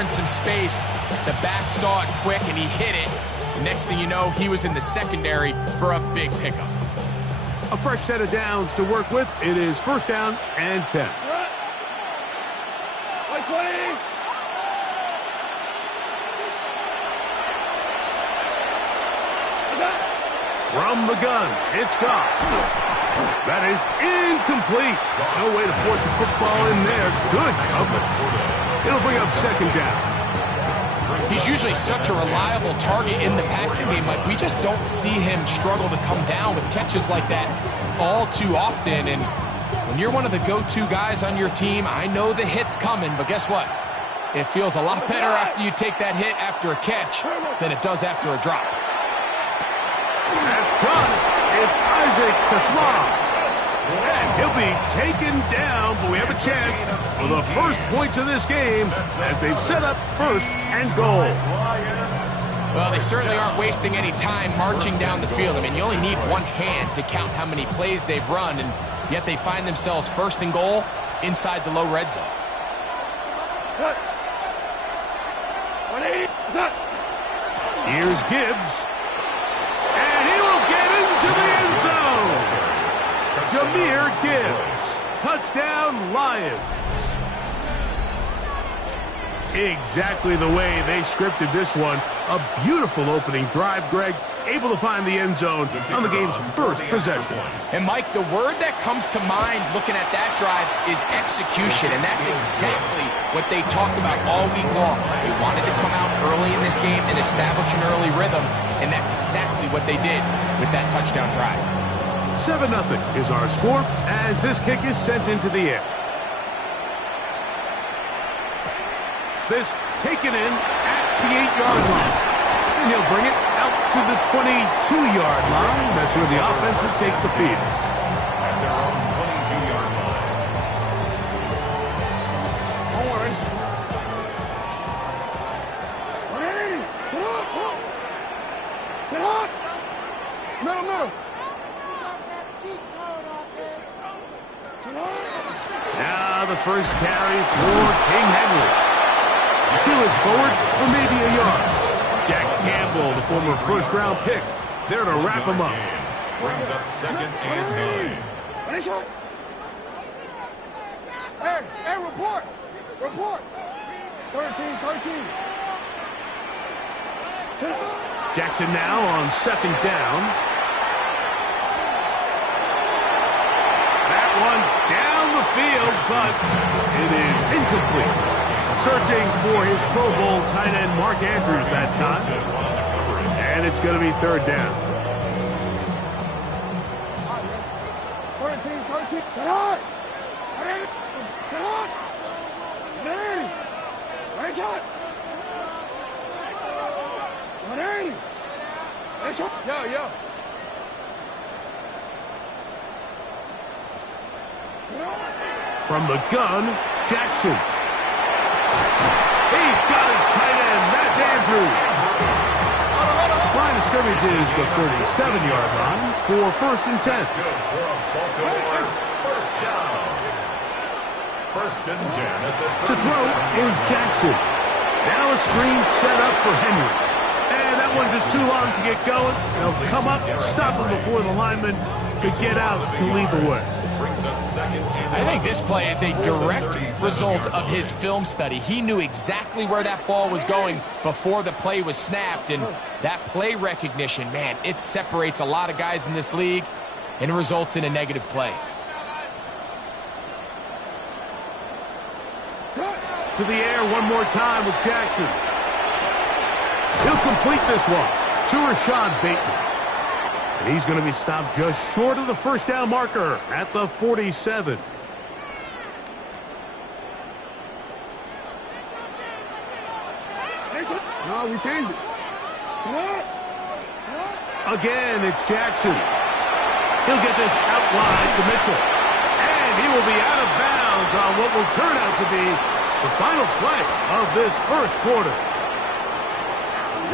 clearing some space. The back saw it quick, and he hit it. The next thing you know, he was in the secondary for a big pickup. A fresh set of downs to work with. It is 1st down and 10. From the gun, it's Goff. That is incomplete. No way to force a football in there. Good coverage. It'll bring up 2nd down. He's usually such a reliable target in the passing game. Like, we just don't see him struggle to come down with catches like that all too often. And when you're one of the go-to guys on your team, I know the hit's coming, but guess what? It feels a lot better after you take that hit after a catch than it does after a drop. That's good. It's Isaac Tasman. And he'll be taken down, but we have a chance for the first points of this game as they've set up 1st and goal. Well, they certainly aren't wasting any time marching down the field. I mean, you only need one hand to count how many plays they've run, and yet they find themselves 1st and goal inside the low red zone. Here's Gibbs. And he will get into the end zone. Jahmyr Gibbs. Touchdown, Lions. Exactly the way they scripted this one. A beautiful opening drive, Greg. Able to find the end zone on the game's 1st possession. And, Mike, the word that comes to mind looking at that drive is execution, and that's exactly what they talked about all week long. They wanted to come out early in this game and establish an early rhythm, and that's exactly what they did with that touchdown drive. 7-0 is our score as this kick is sent into the air. This taken in at the 8-yard line. And he'll bring it out to the 22-yard line. That's where the offense will take the field. At their own 22-yard line. Forward. Sit up. Middle. Now the first carry for King Henry. Healing forward for maybe a yard. Jack Campbell, the former 1st-round pick, there to wrap him up. Brings up 2nd and 9. Hey, report. 13. Sit up. Jackson now on 2nd down. That one down the field, but it is incomplete. Searching for his Pro Bowl tight end Mark Andrews that time. And it's going to be 3rd down. 13. Sit up. Sit up. Right shot. 180. Right shot. Yo. From the gun, Jackson. He's got his tight end. That's Andrews. Line of scrimmage is the 37-yard line for 1st and 10. First down. 1st and 10. To throw is Jackson. Now a screen set up for Henry. And that one's just too long to get going. They'll come up, stop him before the lineman could get out to lead the way. I think this play is a direct result of his film study. He knew exactly where that ball was going before the play was snapped, and that play recognition, man, it separates a lot of guys in this league and results in a negative play. To the air one more time with Jackson. He'll complete this one to Rashad Bateman. And he's going to be stopped just short of the 1st down marker at the 47. No, we changed it. Again, it's Jackson. He'll get this out wide to Mitchell. And he will be out of bounds on what will turn out to be the final play of this 1st quarter.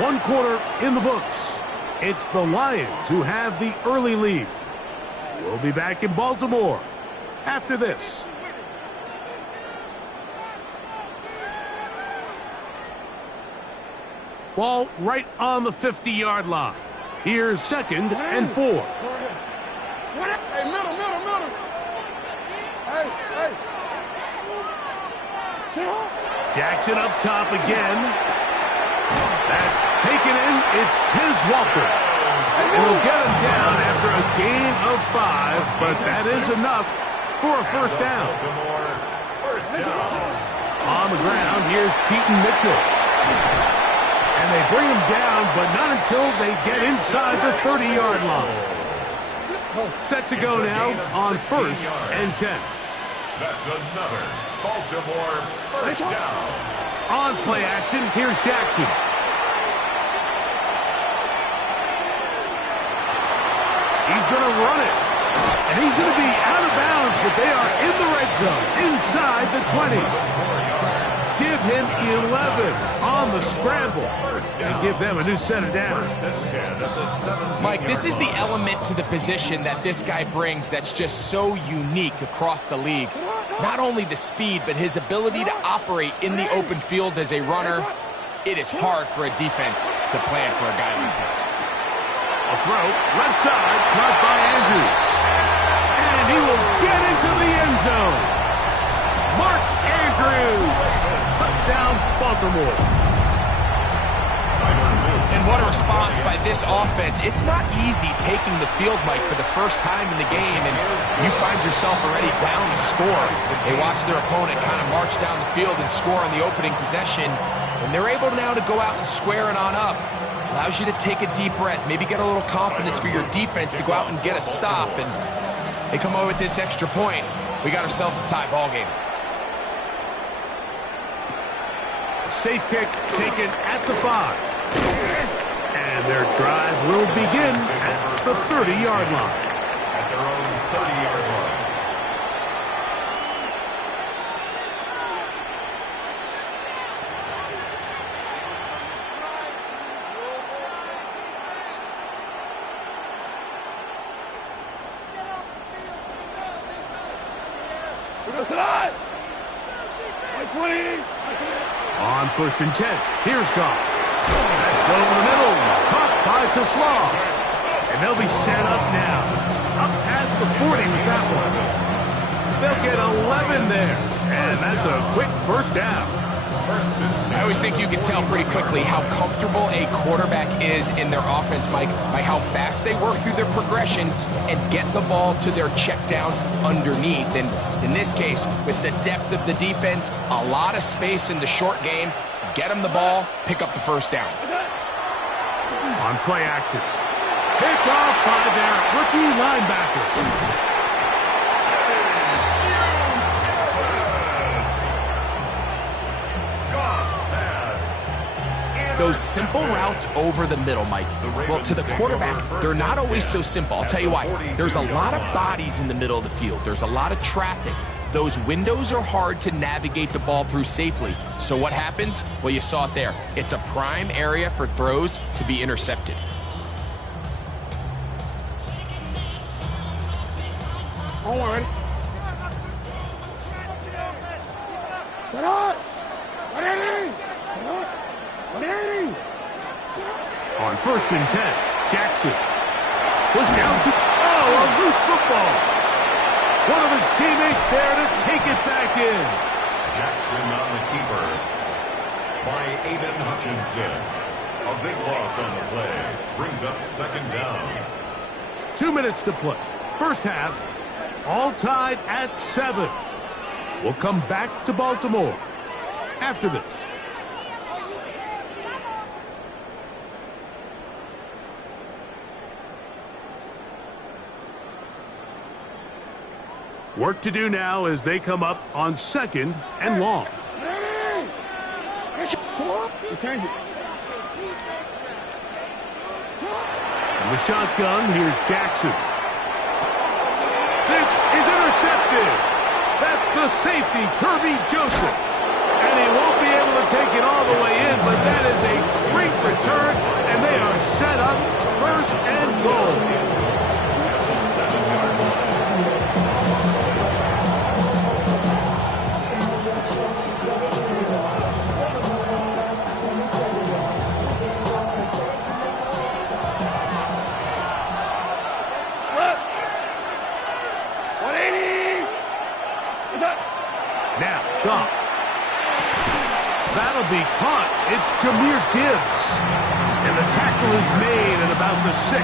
1 quarter in the books. It's the Lions who have the early lead. We'll be back in Baltimore after this. Ball right on the 50-yard line. Here's 2nd and 4. Hey, middle. Hey. Jackson up top again. That's taken in. It's Tiz Walker. It'll get him down after a gain of 5, but that is enough for a first down. On the ground, here's Keaton Mitchell. And they bring him down, but not until they get inside the 30-yard line. Set to go now on 1st and 10. That's another Baltimore first down. On play action, here's Jackson. He's going to run it. And he's going to be out of bounds, but they are in the red zone, inside the 20. Give him 11 on the scramble and give them a new set of downs. Mike, this is the element to the position that this guy brings that's just so unique across the league. Not only the speed, but his ability to operate in the open field as a runner. It is hard for a defense to plan for a guy like this. A throw, left side, caught by Andrews. And he will get into the end zone. Mark Andrews. Touchdown, Baltimore. And what a response by this offense. It's not easy taking the field, Mike, for the first time in the game, and you find yourself already down a score. They watch their opponent kind of march down the field and score on the opening possession, and they're able now to go out and square it on up. Allows you to take a deep breath, maybe get a little confidence for your defense to go out and get a stop, and they come away with this extra point. We got ourselves a tie ball game. Safe kick taken at the 5. And their drive will begin at the 30-yard line. At their own 30-yard line. On 1st and 10, here's Goff. That's over the middle, caught by Tesla. And they'll be set up now. Up past the 40 with that one. They'll get 11 there. And that's a quick first down. I always think you can tell pretty quickly how comfortable a quarterback is in their offense, Mike, by how fast they work through their progression and get the ball to their check down underneath. And in this case, with the depth of the defense, a lot of space in the short game, get them the ball, pick up the first down. On play action. Picked off by their rookie linebacker. Those simple routes over the middle, Mike. Well, to the quarterback, they're not always so simple. I'll tell you why. There's a lot of bodies in the middle of the field. There's a lot of traffic. Those windows are hard to navigate the ball through safely. So what happens? Well, you saw it there. It's a prime area for throws to be intercepted. Hold on. Get out! On 1st and 10, Jackson was down to, a loose football. One of his teammates there to take it back in. Jackson on the keeper by Aiden Hutchinson. A big loss on the play. Brings up 2nd down. 2 minutes to play. First half, all tied at 7. We'll come back to Baltimore after this. Work to do now as they come up on 2nd and long. In the shotgun, here's Jackson. This is intercepted. That's the safety, Kirby Joseph. And he won't be able to take it all the way in, but that is a great return, and they are set up 1st and goal. That'll be caught. It's Jahmyr Gibbs. And the tackle is made at about the 6.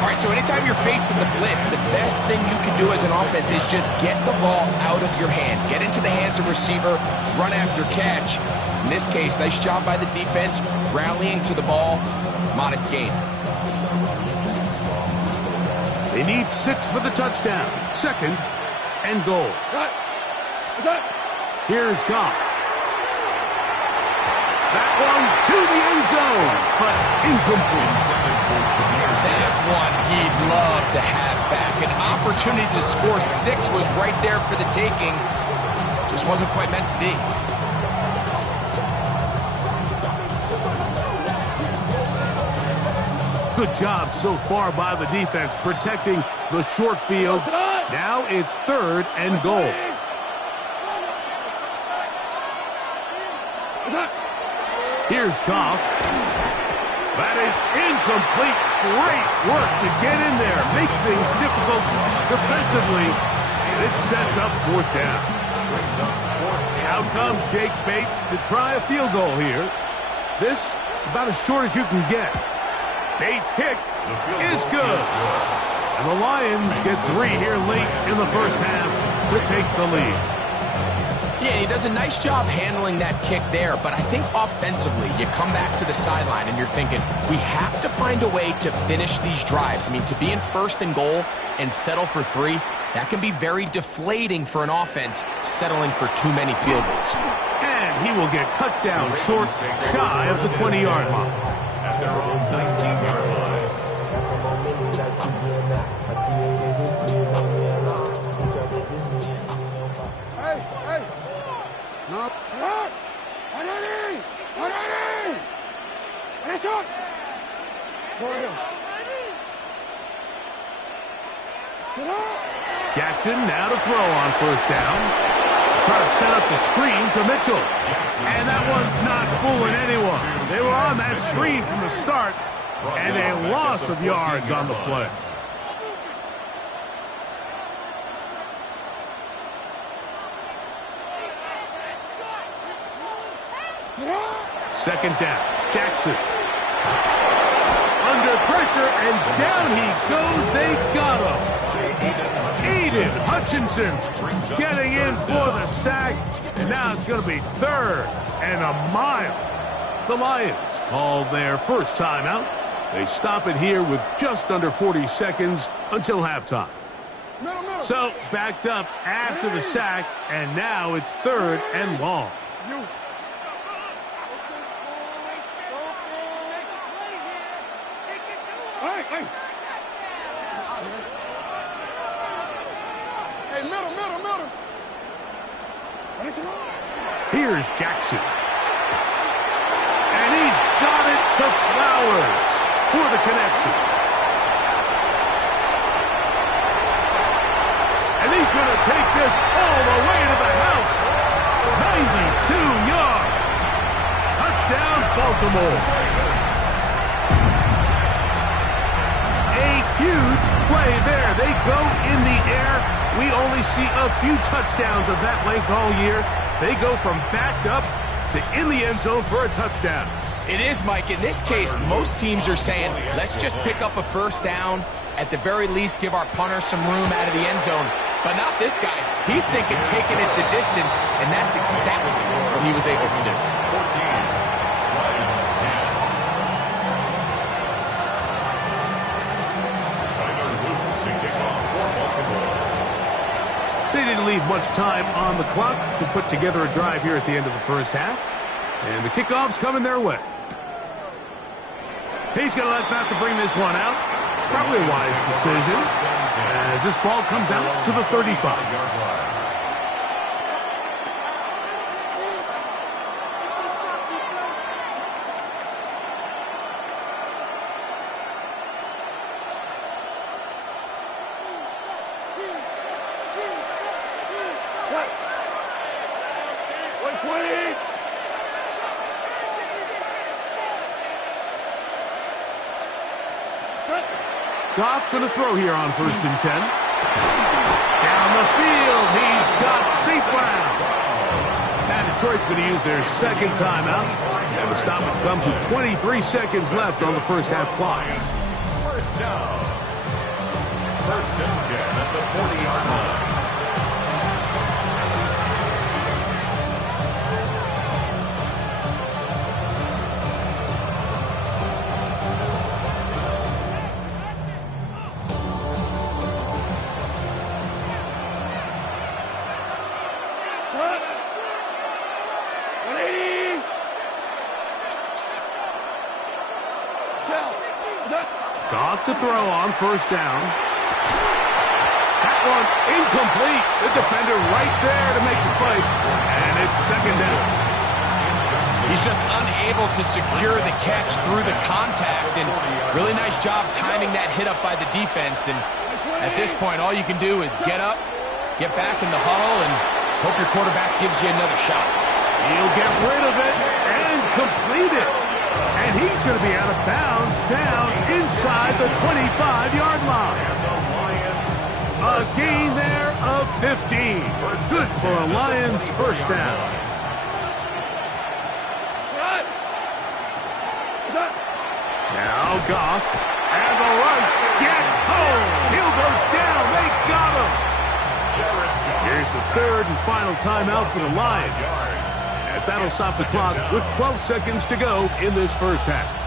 All right, so anytime you're facing the blitz, the best thing you can do as an offense is just get the ball out of your hand. Get into the hands of receiver, run after catch. In this case, nice job by the defense, rallying to the ball. Modest gain. They need 6 for the touchdown. 2nd and goal. Here's Goff. That one to the end zone, but incomplete. That's one he'd love to have back. An opportunity to score 6 was right there for the taking. Just wasn't quite meant to be. Good job so far by the defense protecting the short field. Now it's 3rd and goal. Here's Goff. That is incomplete. Great work to get in there, make things difficult defensively, and it sets up 4th down. Out comes Jake Bates to try a field goal here. This about as short as you can get. Bates' kick is good. And the Lions get 3 here late in the first half to take the lead. Yeah, he does a nice job handling that kick there, but I think offensively, you come back to the sideline and you're thinking, we have to find a way to finish these drives. I mean, to be in 1st and goal and settle for 3, that can be very deflating for an offense settling for too many field goals. And he will get cut down short, shy of the 20-yard line. At their own 19-yard line. Hey! No. Ready! Finish up! Jackson now to throw on 1st down. Try to set up the screen to Mitchell. And that one's not fooling anyone. They were on that screen from the start, and a loss of yards on the play. Second down. Jackson. Under pressure, and down he goes. They got him. Aiden Hutchinson getting in for the sack, and now it's going to be 3rd and a mile. The Lions call their first timeout. They stop it here with just under 40 seconds until halftime. So backed up after the sack, and now it's 3rd and long. Hey, middle. Here's Jackson. And he's got it to Flowers for the connection. And he's going to take this all the way to the house. 92 yards. Touchdown, Baltimore. A huge play there. They go in the air. We only see a few touchdowns of that length all year. They go from backed up to in the end zone for a touchdown. It is, Mike. In this case, most teams are saying, let's just pick up a 1st down. At the very least, give our punter some room out of the end zone. But not this guy. He's thinking taking it to distance, and that's exactly what he was able to do. 14, Lions 10. Tyler Luke to kick off for Baltimore. They didn't leave much time on the clock to put together a drive here at the end of the first half. And the kickoff's coming their way. He's going to let that to bring this one out. Probably a wise decision as this ball comes out to the 35. Goff going to throw here on 1st and 10. Down the field, he's got safe ground. That is Detroit's going to use their second timeout. And the stoppage comes with 23 seconds left on the first half clock. First down. First and 10 at the 40-yard line. Goff to throw on first down. That one incomplete. The defender right there to make the fight. And it's second down. He's just unable to secure the catch through the contact, and really nice job timing that hit up by the defense. And at this point, all you can do is get up, get back in the huddle, and hope your quarterback gives you another shot. He'll get rid of it and complete it. And he's going to be out of bounds down inside the 25-yard line. A gain there of 15. Good for a Lions first down. Now Goff, and the rush gets home. He'll go down. They got him. Here's the third and final timeout for the Lions, as that'll stop the clock with 12 seconds to go in this first half.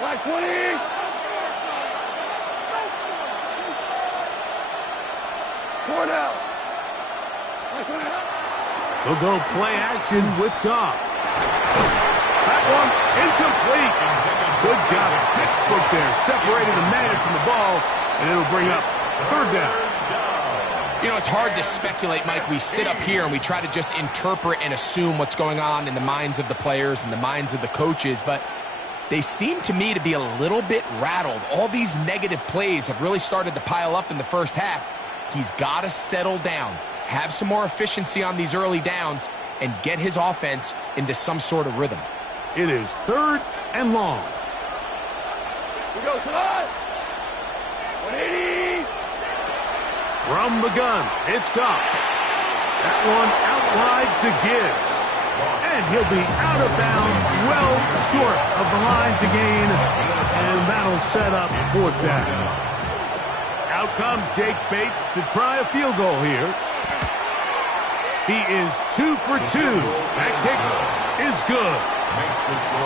Black 20! Cornell! Black 20! They'll go play action with Goff. That one's incomplete. Good job. Textbook there, separating the man from the ball, and it'll bring up third down. You know, it's hard to speculate, Mike. We sit up here and we try to just interpret and assume what's going on in the minds of the players and the minds of the coaches, but they seem to me to be a little bit rattled. All these negative plays have really started to pile up in the first half. He's got to settle down, have some more efficiency on these early downs, and get his offense into some sort of rhythm. It is third and long. We go, Todd! 180! From the gun, it's Goff. That one out wide to Gibbs. And he'll be out of bounds, well short of the line to gain. And that'll set up fourth down. Out comes Jake Bates to try a field goal here. He is 2 for 2. That kick is good.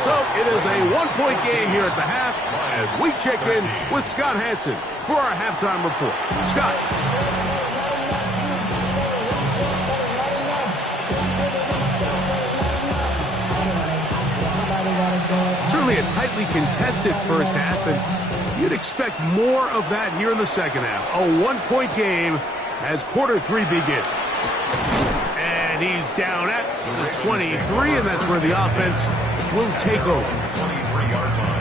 So it is a one-point game here at the half as we check in with Scott Hanson for our halftime report. Scott. Certainly a tightly contested first half, and you'd expect more of that here in the second half. A one-point game as quarter three begins. And he's down at the 23, and that's where the offense will take over. 23-yard line.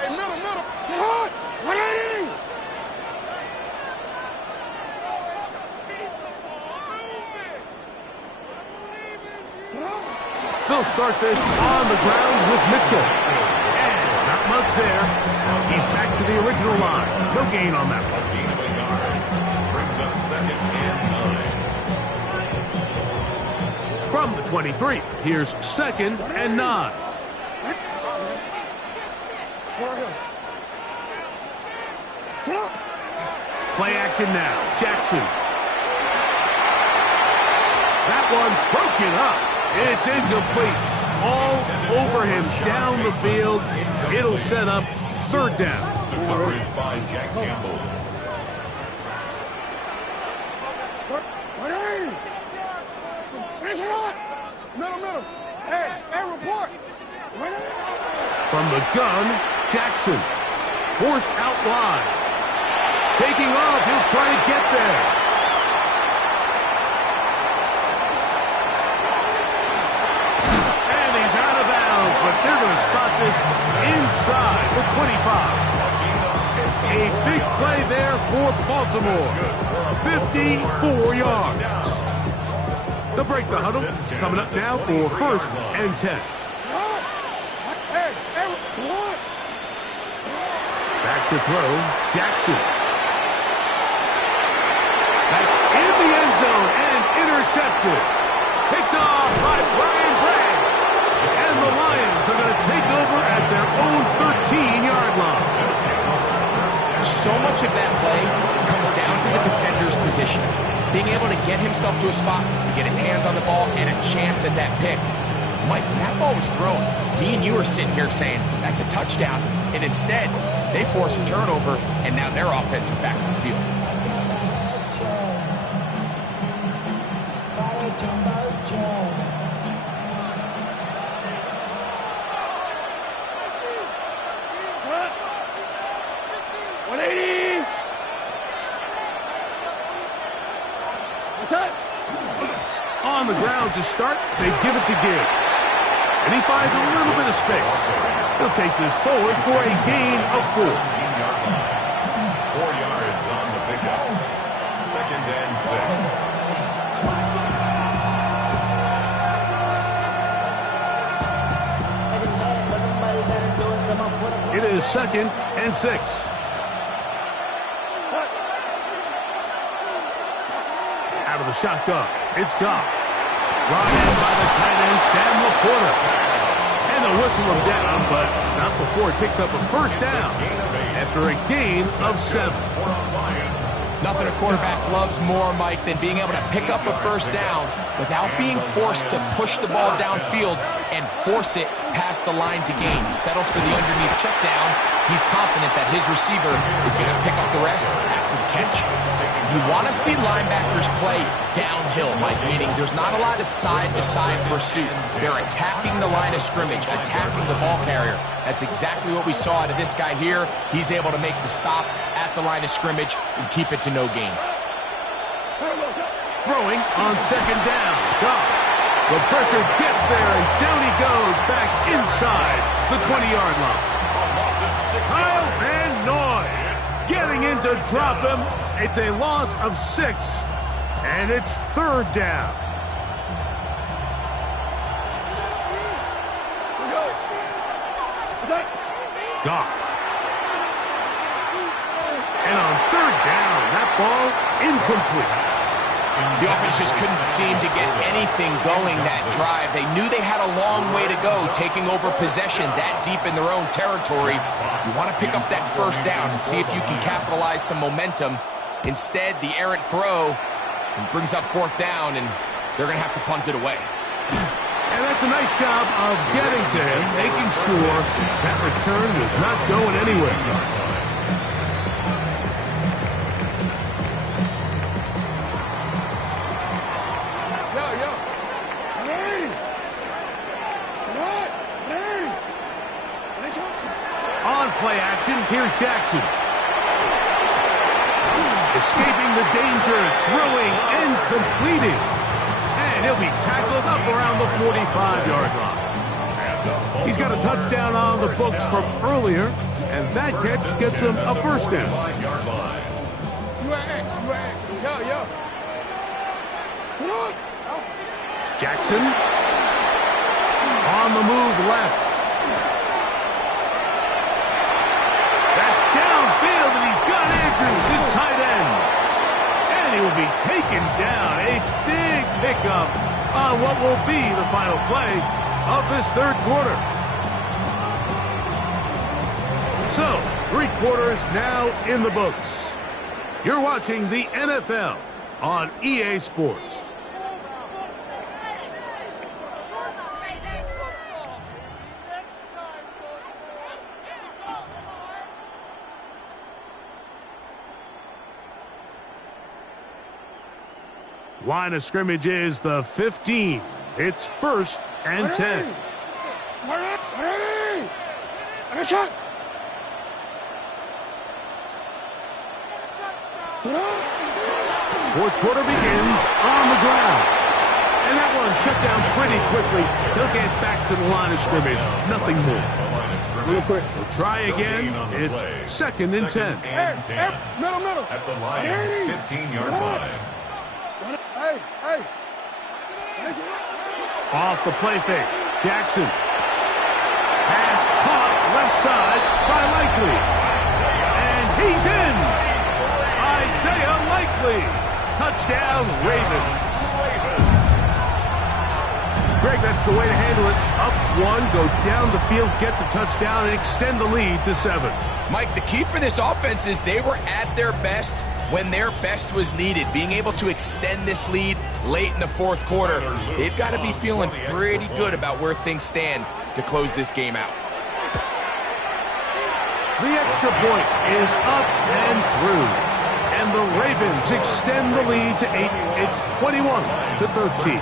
Hey, middle. Get hard! 180! They'll start this on the ground with Mitchell. And not much there. He's back to the original line. No gain on that one. Brings up second and 9. From the 23, here's second and 9. Play action now. Jackson. That one broken up. It's incomplete. All over him down the field. It'll set up third down. The coverage by Jack Campbell. 180! Finish it on! Middle. Hey, report! 180! From the gun, Jackson. Forced out wide. Taking off, he'll try to get there. And he's out of bounds, but they're going to stop this inside the 25. A big play there for Baltimore. 54 yards. They'll break the huddle. Coming up now for 1st and 10. Back to throw, Jackson. That's in the end zone and intercepted. Picked off by Brian Branch. And the Lions are going to take over at their own 13-yard line. So much of that play comes down to the defender's position. Being able to get himself to a spot, to get his hands on the ball, and a chance at that pick. Mike, when that ball was thrown, me and you were sitting here saying, that's a touchdown. And instead, they force a turnover, and now their offense is back on the field. On the ground to start, they give it to Gibbs. And he finds a little bit of space. He'll take this forward for a gain of 4. 4 yards on the pickup. 2nd and 6. It is 2nd and 6. Out of the shotgun, it's Goff. Brought in by the tight end, Sam Laporta. And they'll whistle him down, but not before he picks up a 1st down after a gain of 7. Nothing a quarterback loves more, Mike, than being able to pick up a 1st down without being forced to push the ball downfield and force it past the line to gain. He settles for the underneath check down. He's confident that his receiver is going to pick up the rest after the catch. You want to see linebackers play downhill, Mike, meaning there's not a lot of side-to-side pursuit. They're attacking the line of scrimmage, attacking the ball carrier. That's exactly what we saw out of this guy here. He's able to make the stop at the line of scrimmage and keep it to no gain. Throwing on 2nd down. Goff. The pressure gets there, and down he goes back inside the 20-yard line. Kyle Van Noy getting in to drop him. It's a loss of 6, and it's 3rd down. Goff. And on 3rd down, that ball incomplete. The offense just couldn't seem to get anything going that drive. They knew they had a long way to go, taking over possession that deep in their own territory. You want to pick up that 1st down and see if you can capitalize some momentum. Instead, the errant throw brings up 4th down, and they're going to have to punt it away. And that's a nice job of getting to him, making sure that return was not going anywhere. On play action, here's Jackson. Escaping the danger, throwing and completing. And he'll be tackled up around the 45-yard line. He's got a touchdown on the books from earlier, and that catch gets him a 1st down. Jackson on the move left. That's downfield, and he's got Andrews, his tight end. And he will be taken down. A big pickup on what will be the final play of this 3rd quarter. So, 3 quarters now in the books. You're watching the NFL on EA Sports. Line of scrimmage is the 15. It's 1st and 10. Fourth quarter begins on the ground. And that one shut down pretty quickly. He'll get back to the line of scrimmage. Nothing more. We'll try again. It's 2nd and 10. Hey, middle. At the Lions' 15-yard line. Hey. Off the play fake. Jackson. Pass caught left side by Likely. And he's in. Isaiah Likely. Touchdown, Ravens. Greg, that's the way to handle it. Up one, go down the field, get the touchdown, and extend the lead to 7. Mike, the key for this offense is they were at their best when their best was needed. Being able to extend this lead late in the 4th quarter, they've got to be feeling pretty good about where things stand to close this game out. The extra point is up and through. And the Ravens extend the lead to 8. It's 21-13.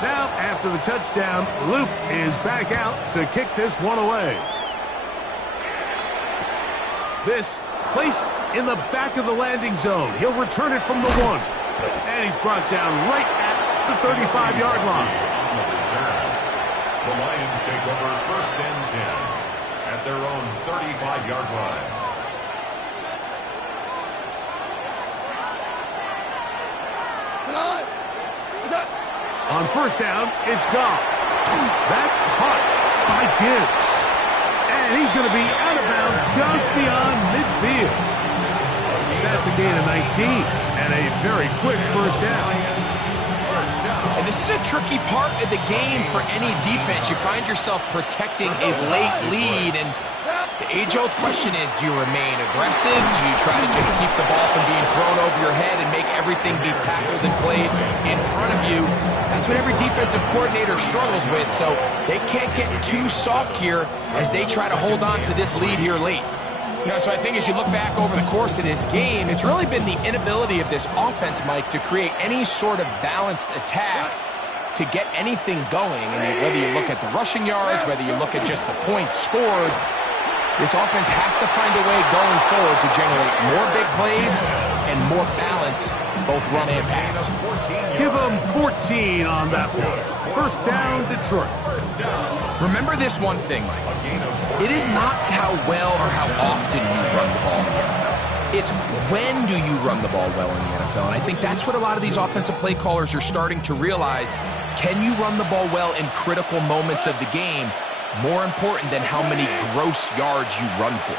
Now, after the touchdown, Luke is back out to kick this one away. This placed in the back of the landing zone. He'll return it from the 1. And he's brought down right at the 35-yard line. The Lions take over 1st and 10 at their own 35-yard line. On 1st down, it's Goff. That's caught by Gibbs. And he's going to be out of bounds just beyond midfield. That's a gain of 19 and a very quick 1st down. And this is a tricky part of the game for any defense. You find yourself protecting a late lead, and the age-old question is, do you remain aggressive? Do you try to just keep the ball from being thrown over your head and make everything be tackled and played in front of you? That's what every defensive coordinator struggles with, so they can't get too soft here as they try to hold on to this lead here late. So I think as you look back over the course of this game, it's really been the inability of this offense, Mike, to create any sort of balanced attack to get anything going. And whether you look at the rushing yards, whether you look at just the points scored, this offense has to find a way going forward to generate more big plays and more balance, both run and pass. Give them 14 on that one. 1st down, Detroit. Remember this one thing, Mike. It is not how well or how often you run the ball in the NFL. It's when do you run the ball well in the NFL. And I think that's what a lot of these offensive play callers are starting to realize. Can you run the ball well in critical moments of the game? More important than how many gross yards you run for.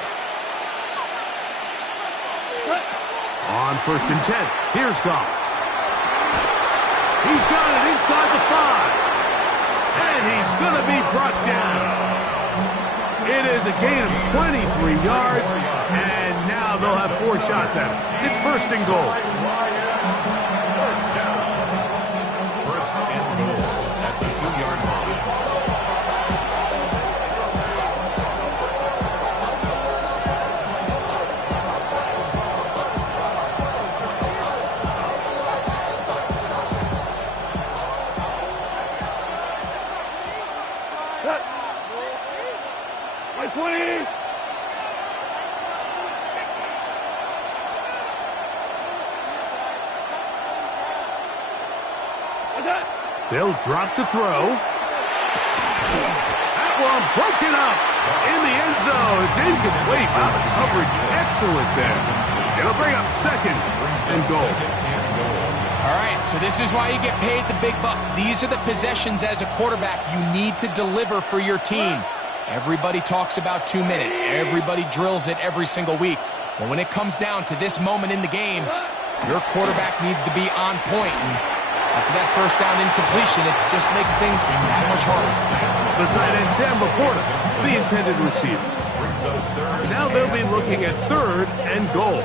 On 1st and 10, here's Goff. He's got it inside the 5. And he's going to be brought down. It is a gain of 23 yards, and now they'll have 4 shots at it. It's 1st and goal. 1st and goal at the 2-yard line. They'll drop to throw. That one broken up in the end zone. It's incomplete. Wow, the coverage excellent there. It'll bring up 2nd and goal. All right, so this is why you get paid the big bucks. These are the possessions as a quarterback you need to deliver for your team. Everybody talks about 2-minute. Everybody drills it every single week. But when it comes down to this moment in the game, your quarterback needs to be on point. And after that 1st down incompletion, it just makes things that much harder. The tight end, Sam Laporta, the intended receiver. Now they'll be looking at 3rd and goal.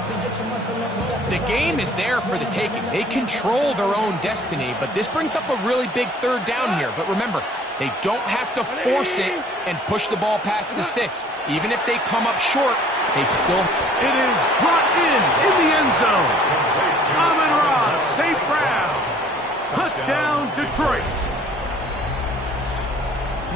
The game is there for the taking. They control their own destiny, but this brings up a really big 3rd down here. But remember, they don't have to force it and push the ball past the sticks. Even if they come up short, they still... It is brought in the end zone. Amon-Ra St. Brown. Touchdown, Detroit.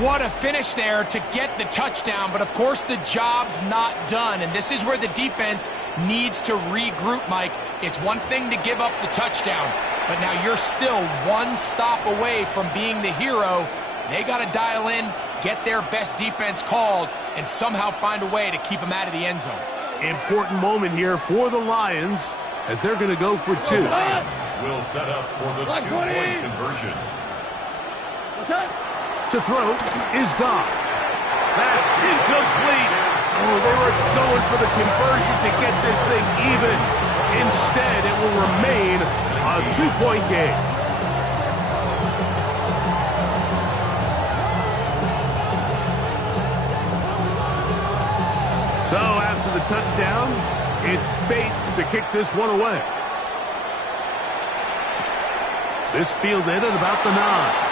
What a finish there to get the touchdown, but of course the job's not done, and this is where the defense needs to regroup, Mike. It's one thing to give up the touchdown, but now you're still one stop away from being the hero. They got to dial in, get their best defense called, and somehow find a way to keep them out of the end zone. Important moment here for the Lions as they're going to go for 2. Lions will set up for the 2-point conversion. To throw is Goff. That's incomplete. Oh, they were going for the conversion to get this thing even. Instead, it will remain a 2-point game. So after the touchdown, it's Bates to kick this one away. This fielded at about the 9.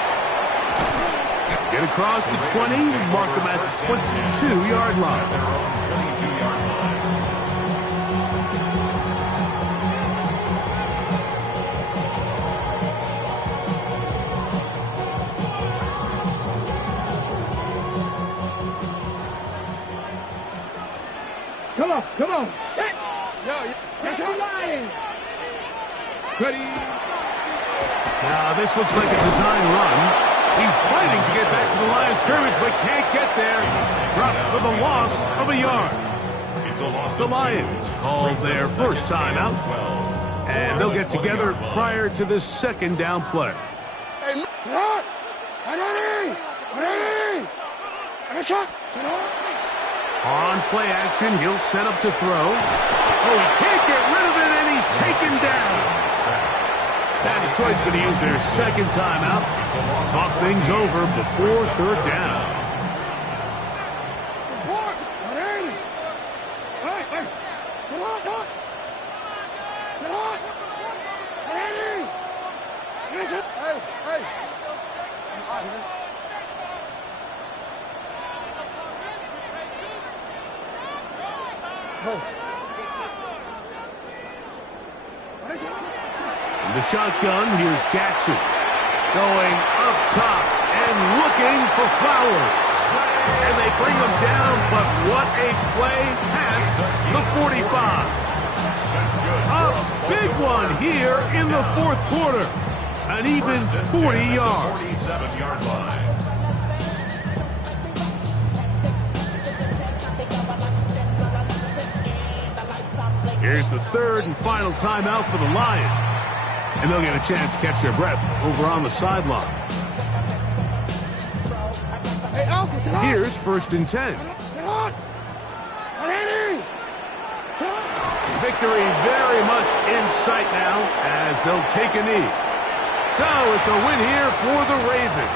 Get across the 20, mark them at the 22-yard line. Come on, come on. That's our line. Ready. Now, this looks like a design run. He's fighting to get back to the line of scrimmage, but can't get there. Dropped for the loss of a yard. The Lions called their first timeout, and they'll get together prior to the second down play. On play action, he'll set up to throw. Oh, he can't get rid of it, and he's taken down. Now Detroit's going to use their second timeout. Talk things over before third down. In the shotgun, here's Jackson. Going up top and looking for Flowers. And they bring him down, but what a play past the 45. A big one here in the fourth quarter. An even 40 yards. 47-yard line. Here's the third and final timeout for the Lions. And they'll get a chance to catch their breath over on the sideline. Here's 1st and 10. Victory very much in sight now as they'll take a knee. So it's a win here for the Ravens.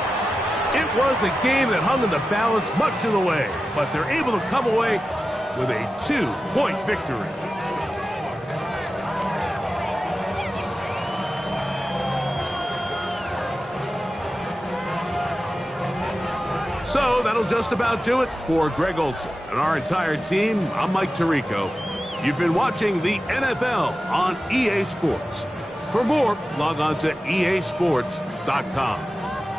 It was a game that hung in the balance much of the way, but they're able to come away with a 2-point victory. So that'll just about do it for Greg Olsen and our entire team. I'm Mike Tirico. You've been watching the NFL on EA Sports. For more, log on to easports.com.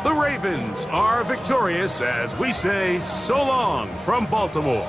The Ravens are victorious as we say so long from Baltimore.